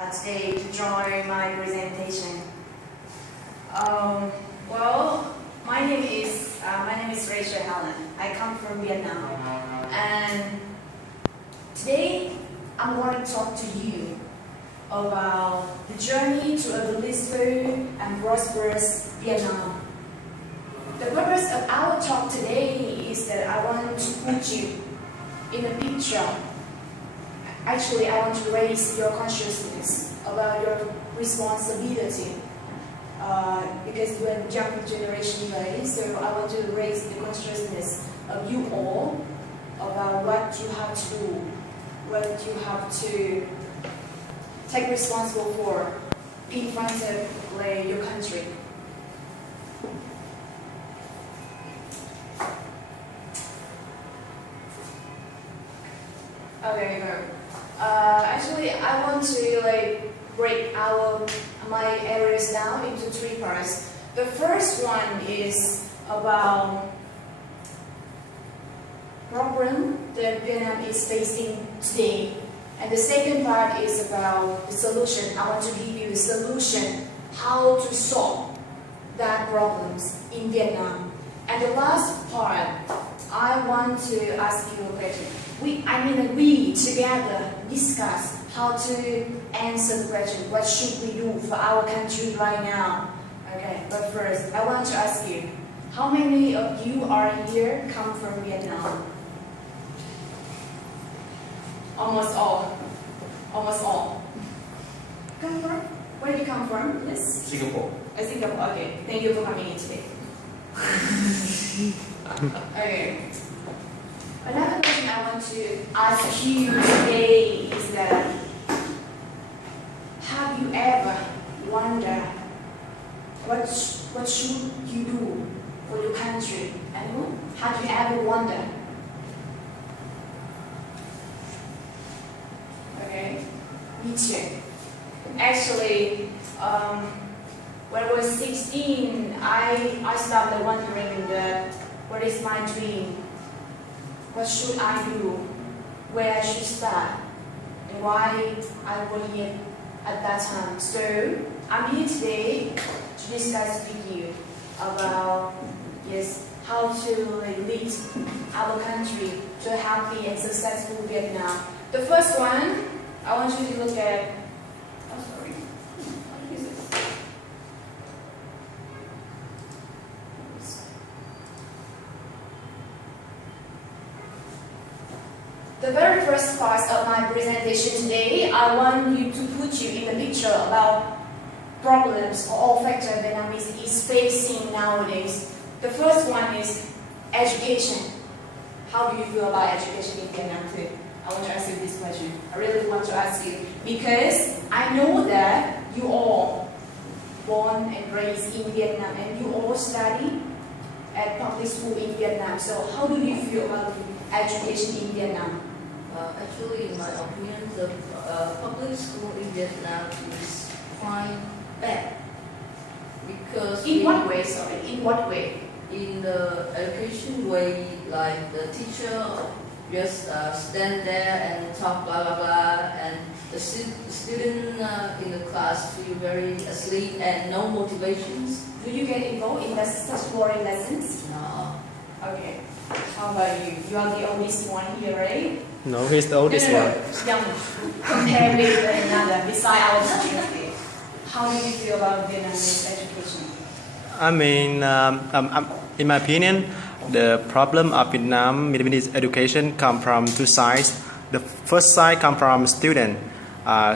today to join my presentation. Well, my name is Rachel Helen. I come from Vietnam, and today I'm going to talk to you about the journey to a blissful and prosperous Vietnam. The purpose of our talk today is that I want to put you in a picture. Actually, I want to raise your consciousness about your responsibility. Because you are young generation, right? So I want to raise the consciousness of you all about what you have to do, what you have to take responsible for in front of your country. Okay, go. Actually, I want to break my areas down into 3 parts. The first one is about problem that Vietnam is facing today, and the second part is about the solution. I want to give you the solution how to solve that problems in Vietnam. And the last part, I want to ask you a question. We together discuss how to answer the question, what should we do for our country right now? Okay, but first, I want to ask you, how many of you are here come from Vietnam? Almost all. Almost all. Come from? Where did you come from? Yes? Singapore. Singapore, okay. Thank you for coming in today. Okay. Another question I want to ask you today is that, have you ever wondered what should you do for your country? And have you ever wondered? Okay, me too. Actually, when I was 16, I started wondering that what is my dream? What should I do? Where I should start? And why I was here at that time. So I'm here today to discuss with you about how to lead our country to a healthy and successful Vietnam. The first one, I want you to look at. Oh, sorry. What is this? The very first part of my presentation today, I want you to put you in the picture about problems or all factors Vietnam is facing nowadays. The first one is education. How do you feel about education in Vietnam too? I want to ask you this question. I really want to ask you because I know that you all born and raised in Vietnam and you all study at public school in Vietnam. So how do you feel about education in Vietnam? Actually, in my opinion, the public school in Vietnam is quite bad. Because in what way? Sorry, in what way? In the education way, like the teacher just stand there and talk blah blah blah, and the student in the class feel very asleep and no motivations. Do you get involved in such boring lessons? No. Okay. How about you? You are the oldest one here, right? No, he's the oldest one. Young. Compare with another beside our teacher. How do you feel about Vietnamese education? I mean, in my opinion, the problem of Vietnamese education come from 2 sides. The first side come from student.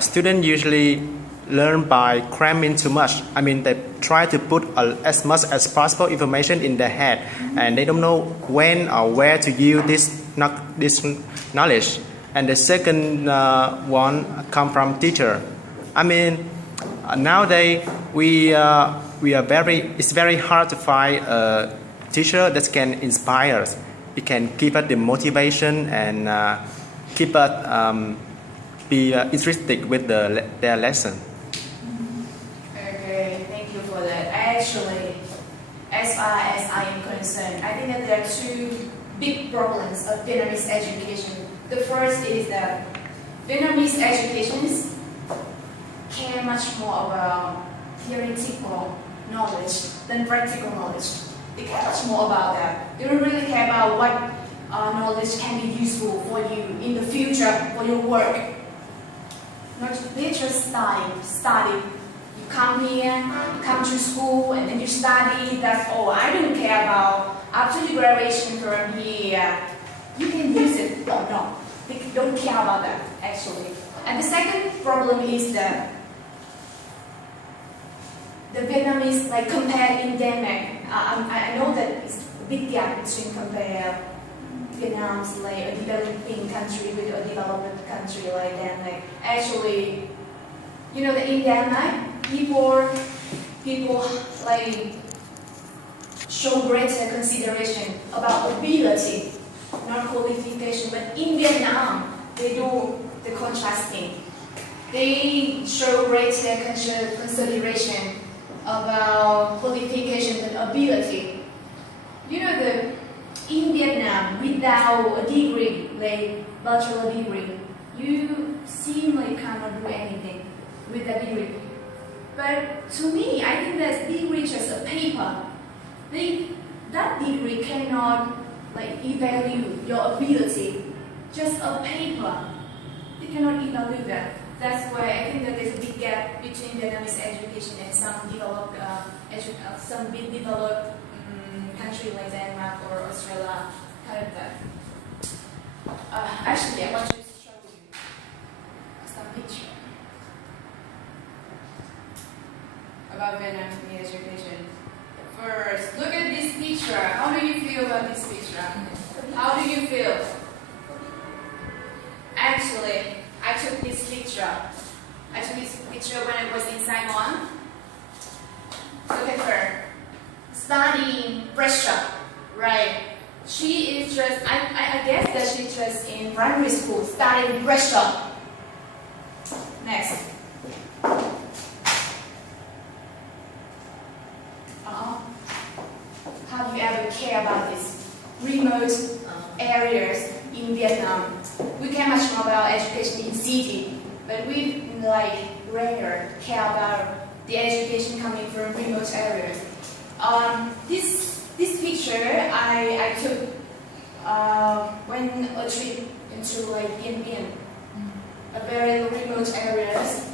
Students usually learn by cramming too much. I mean, they try to put as much as possible information in their head, and they don't know when or where to use this knowledge. And the second one come from teacher. I mean, nowadays it's very hard to find a teacher that can inspire us. It can give us the motivation and keep us be interested with their lesson. Okay, thank you for that. Actually, as far as I am concerned, I think that there are 2 big problems of Vietnamese education. The first is that Vietnamese education much more about theoretical knowledge than practical knowledge. They care much more about that. They don't really care about what knowledge can be useful for you in the future for your work. They just study. You come here, you come to school, and then you study. That's all. I don't care about after you graduation from here. You can use it or not. They don't care about that actually. And the second problem is that the Vietnamese, like compared in Denmark, I know that it's a big gap between compare Vietnam's like a developing country with a developed country like Denmark. Actually, you know that in Denmark, people like show greater consideration about ability, not qualification. But in Vietnam, they do the contrasting. They show greater consideration about qualification and ability. You know that in Vietnam, without a degree, like bachelor degree, you seem like cannot do anything with that degree. But to me, I think that degree is just a paper. That degree cannot like evaluate your ability. Just a paper. They cannot evaluate that. That's why I think that there's a big gap between Vietnamese education and some developed, country like Denmark or Australia. Kind of that. Actually, I want to show you some picture about Vietnamese education. First, look at this picture. How do you feel about this picture? How do you feel? Actually, I took this picture. I took this picture when I was in Saigon. Look at her. Studying pressure, right? She is just, I guess that she's just in primary school, studying pressure. Next. Have you ever care about this? Remote areas in Vietnam. We care much more about education in city, but we like rare care about the education coming from remote areas. This picture I took when a trip into like Bien Bien, a very remote areas.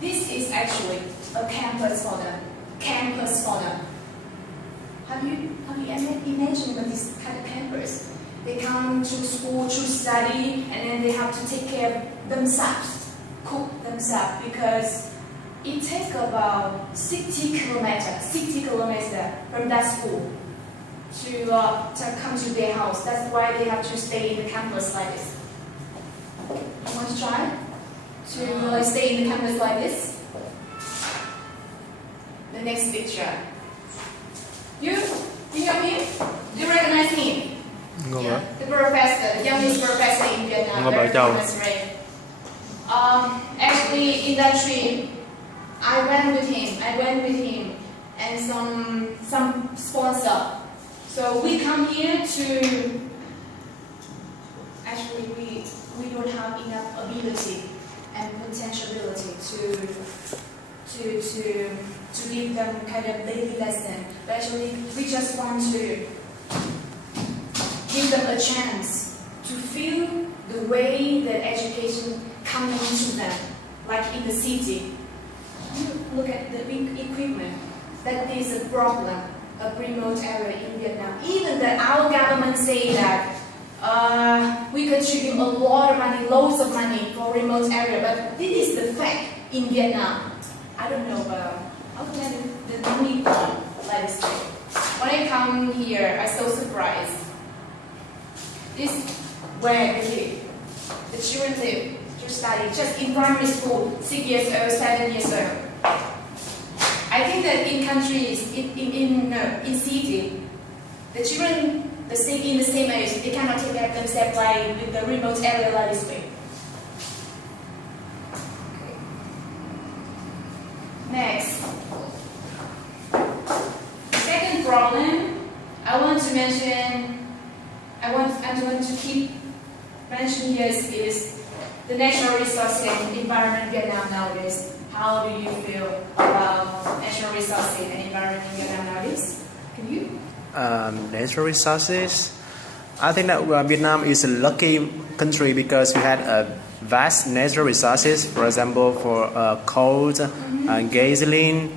This is actually a campus for them. Have you imagined about this kind of campus? They come to school to study, and then they have to take care of themselves, cook themselves, because it takes about 60 kilometers from that school to come to their house. That's why they have to stay in the campus like this. You want to try to stay in the campus like this? The next picture. You know him? Do you recognize him? Yeah. The professor, the youngest professor in Vietnam. Very famous, right? Actually, in that trip, I went with him and some sponsor. So we come here to. Actually, we don't have enough ability and potentiality to give them kind of daily lesson. But actually, we just want to give them a chance to feel the way that education comes into them, like in the city. You look at the equipment. That is a problem, a remote area in Vietnam. Even that our government say that we contribute a lot of money, loads of money for remote area, but this is the fact in Vietnam. I don't know about how can the money come like this way. When I come here, I'm so surprised. This where they live. The children live to study just in primary school, 6 years old, 7 years old. I think that in countries, in city, the children in the same age, they cannot take care of themselves like with the remote area like this way. Okay. Next. Second problem I want to mention, I want to keep mentioning here is the natural resources and environment in Vietnam nowadays. How do you feel about natural resources and environment in Vietnam nowadays? Can you? Natural resources. I think that Vietnam is a lucky country because we had a vast natural resources. For example, for coal, gasoline.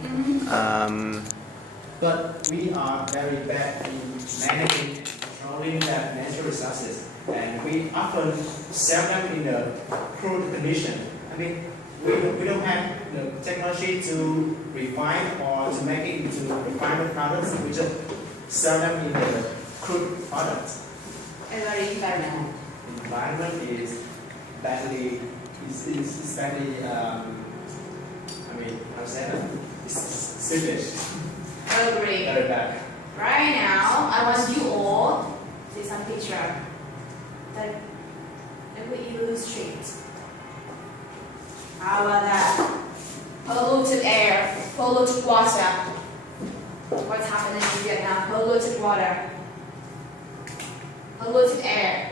But we are very bad in managing, controlling that natural resources, and we often sell them in a crude condition. I mean, we don't have the technology to refine or to make it into refined products. We just sell them in the crude products. And what is environment? Environment is badly, is badly. I mean, how to say that? It's sewage. Agree. Very bad. Right now, I want you all to see some picture that will illustrate. How about that? Polluted air, polluted water. What's happening in Vietnam? Polluted water, polluted air,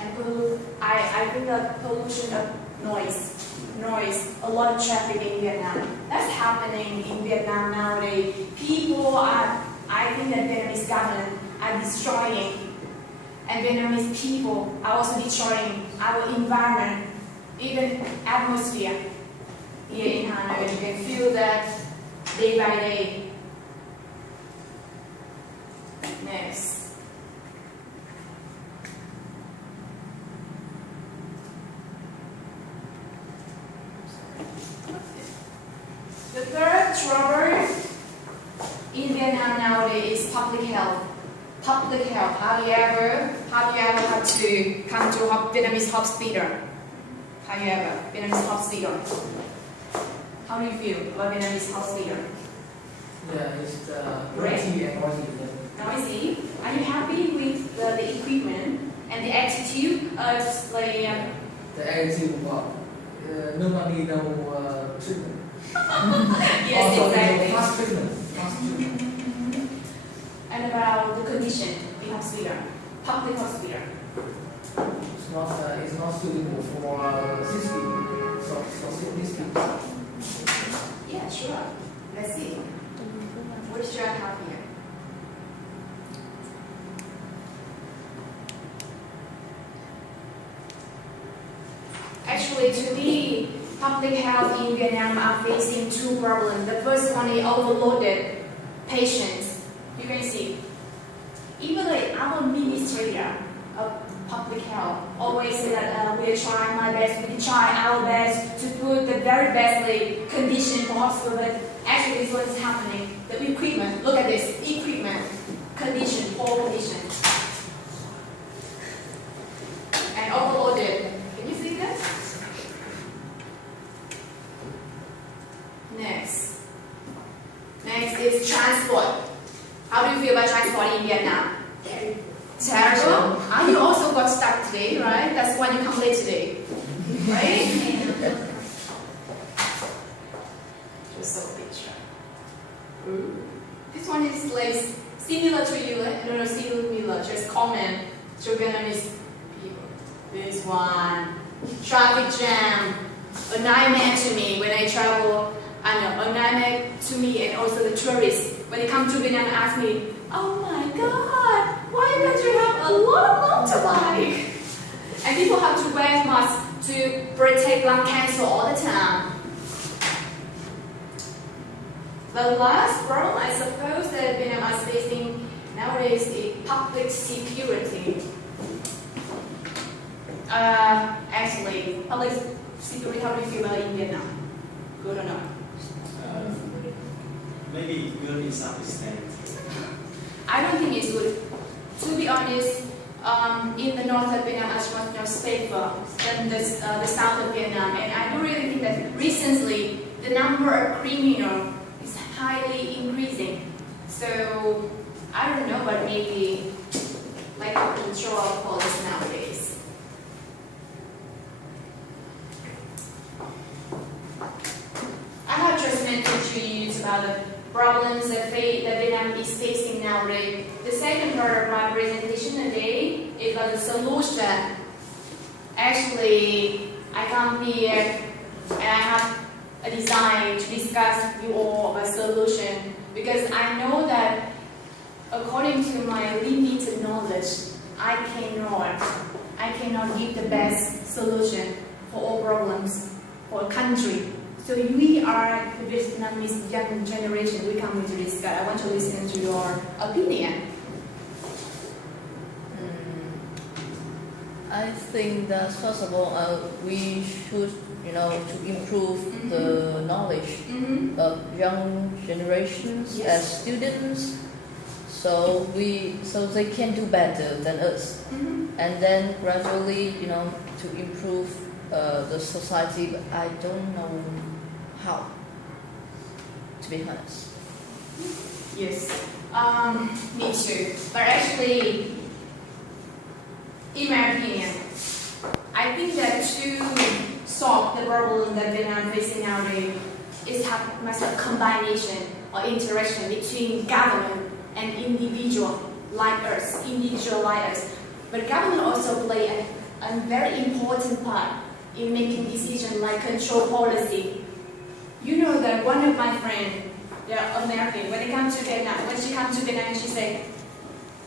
and I think the pollution of noise. A lot of traffic in Vietnam. That's happening in Vietnam nowadays. I think that Vietnamese government are destroying, and Vietnamese people are also destroying our environment, even atmosphere. Here in Hanoi, you can feel that day by day. Next. The third trouble in Vietnam nowadays is public health. Public health. Have you ever had to come to Vietnamese hospital? Have you ever Vietnamese hospital? How do you feel about Vietnamese hospital? Yeah, it's Noisy and noisy. Noisy. Are you happy with the equipment and the attitude? It's like The attitude of no money, no treatment. yes, Also, exactly. Fast treatment. And about the condition in hospital, public hospital. It's not suitable for sick people. So sick people. Yeah, sure. Let's see. What should I have here? Actually, to me, public health in Vietnam are facing two problems. The first one is overloaded patients. You can see, even like our administrator of public health always say that we are trying my best, we try our best to put the very best condition for hospital, but actually this is what is happening. The equipment, look at this, equipment, condition, poor condition. And overloaded. Can you see that? Next. Next is transport. How do you feel about transport in Vietnam? Terrible. You also got stuck today, right? That's why you come late today. Right? Just so picture. This one is like similar to you, no, similar, just comment to Vietnamese people. This one, traffic jam, a nightmare to me when I travel. I know, a nightmare to me and also the tourists. When they come to Vietnam and ask me, oh my God, why don't you have a lot of motorbike? And people have to wear masks to protect lung cancer all the time. The last problem, I suppose, that Vietnam is facing nowadays is public security. Actually, public security, how do you feel about it in Vietnam? Good or not? Maybe good in some extent. I don't think it's good. To be honest, in the north of Vietnam, it's much more safer than the south of Vietnam. And I do really think that recently, the number of criminals is highly increasing. So, I don't know, but maybe like to control our police nowadays. I have just mentioned to you about the problems that Vietnam is facing nowadays. The second part of my presentation today is about the solution Actually, I come here and I have a design to discuss you all a solution because I know that according to my limited knowledge, I cannot give the best solution for all problems for a country. So we are the Vietnamese young generation. We come to discuss. I want to listen to your opinion. I think that first of all, we should, to improve the knowledge of young generations as students, so they can do better than us, and then gradually, to improve the society. But I don't know how, to be honest. Yes, me too. But actually, in my opinion, I think that to solve the problem that Vietnam is facing nowadays is must have combination or interaction between government and individual like us, But government also play a very important part in making decisions like control policy. You know that one of my friends, they're American, when she comes to Vietnam, she said,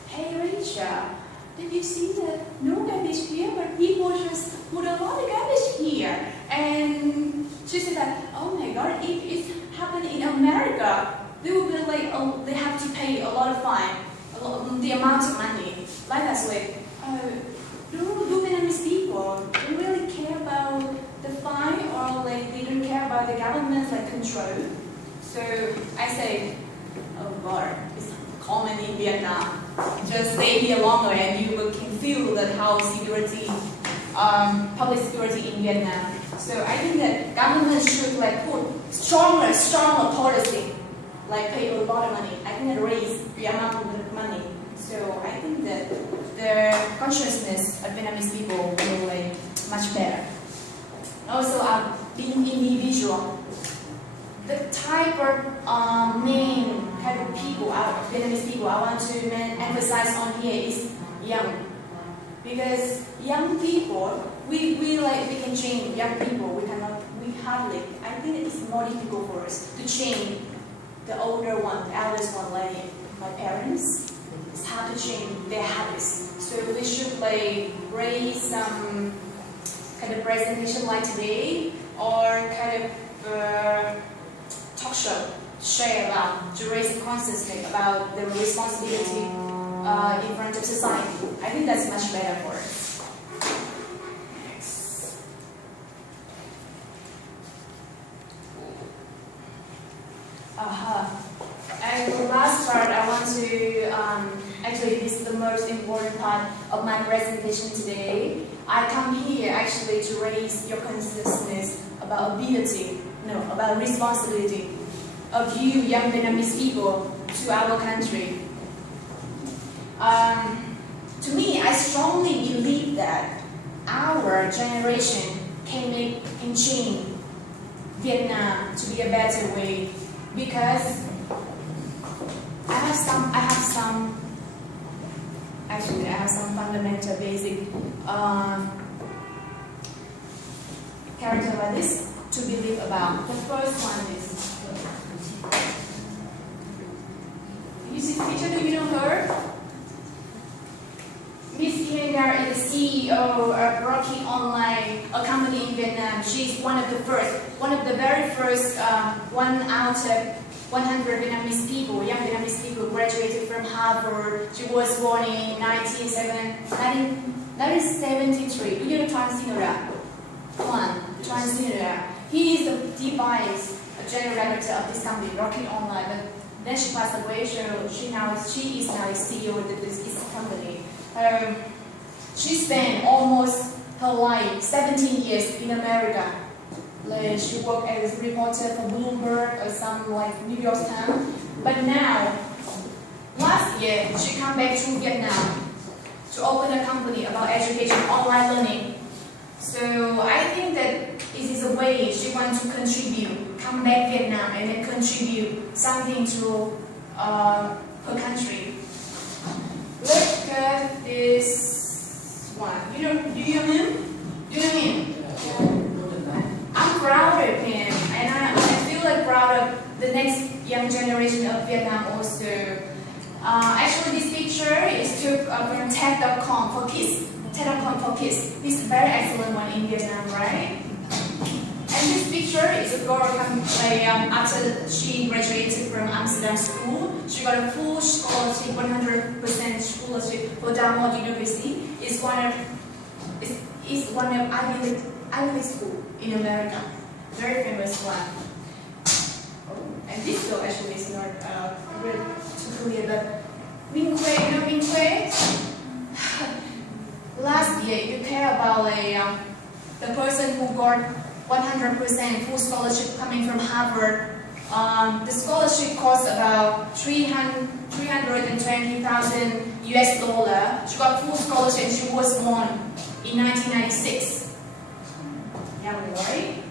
"Hey Rachel, did you see that no garbage here, but people just put a lot of garbage here?" And she said that, "Oh my God, if it happened in America, they will be like, they have to pay a lot of fine, the amount of money." Like that's like, do Vietnamese people don't really care about the fine, or like they don't care about the government's like control? So I say, oh God, it's common in Vietnam. Just stay here longer and you can feel that how security, public security in Vietnam. So I think that government should like put stronger policy, like pay a lot of money. I think that raise the amount of money. So I think that the consciousness of Vietnamese people will like much better. Also, being individual. The type of main kind of people, Vietnamese people, I want to emphasize on here is young. Because young people, we can change young people. We hardly. I think it's more difficult for us to change the older one, the eldest one, like my parents. It's hard to change their habits. So we should like raise some kind of presentation like today, or kind of talk show to share about, to raise consciousness about the responsibility in front of society. I think that's much better for us. Next. And the last part I want to, actually this is the most important part of my presentation today. I come here actually to raise your consciousness about about responsibility of you young Vietnamese people to our country. To me, I strongly believe that our generation can make and change Vietnam to be a better way, because I have some fundamental basic character like this to believe about. The first one is, you see the picture, do you know her? Miss Hina is the CEO of Rocky Online, a company in Vietnam. She's one of the very first, one out of 100 Vietnamese people, young Vietnamese people, graduated from Harvard. She was born in 1973. Do you know Tuan Sinora? Tuan Sinora. He is the device, general director of this company, Rocky Online. But then she passed away. She is now the CEO of this company. She spent almost her life, 17 years in America. Like she worked as a reporter for Bloomberg or some like New York Times. But now, last year, she came back to Vietnam to open a company about education, online learning. So I think that it is a way she wants to contribute, come back Vietnam and then contribute something to her country. Look at this one. Do you know him? Do you know him? Yeah. I'm proud of him, and I feel like proud of the next young generation of Vietnam also. Actually, this picture is took from TED.com for kids. TED.com for kids. This is a very excellent one in Vietnam, right? And this picture is a girl after she graduated from Amsterdam School. She got a full scholarship, 100% scholarship for Dartmouth University. It's one of Ivy League school in America. Very famous one. Oh, and this girl actually is not real too clear, but Minh Quế, you know Minh Quế? Last year, you care about the person who got 100% full scholarship coming from Harvard. The scholarship cost about $320,000 US. She got full scholarship and she was born in 1996. Yeah, right?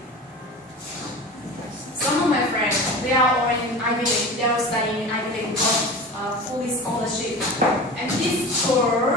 Some of my friends, they are all in Ivy League. They are studying in Ivy League, got fully scholarship. And this girl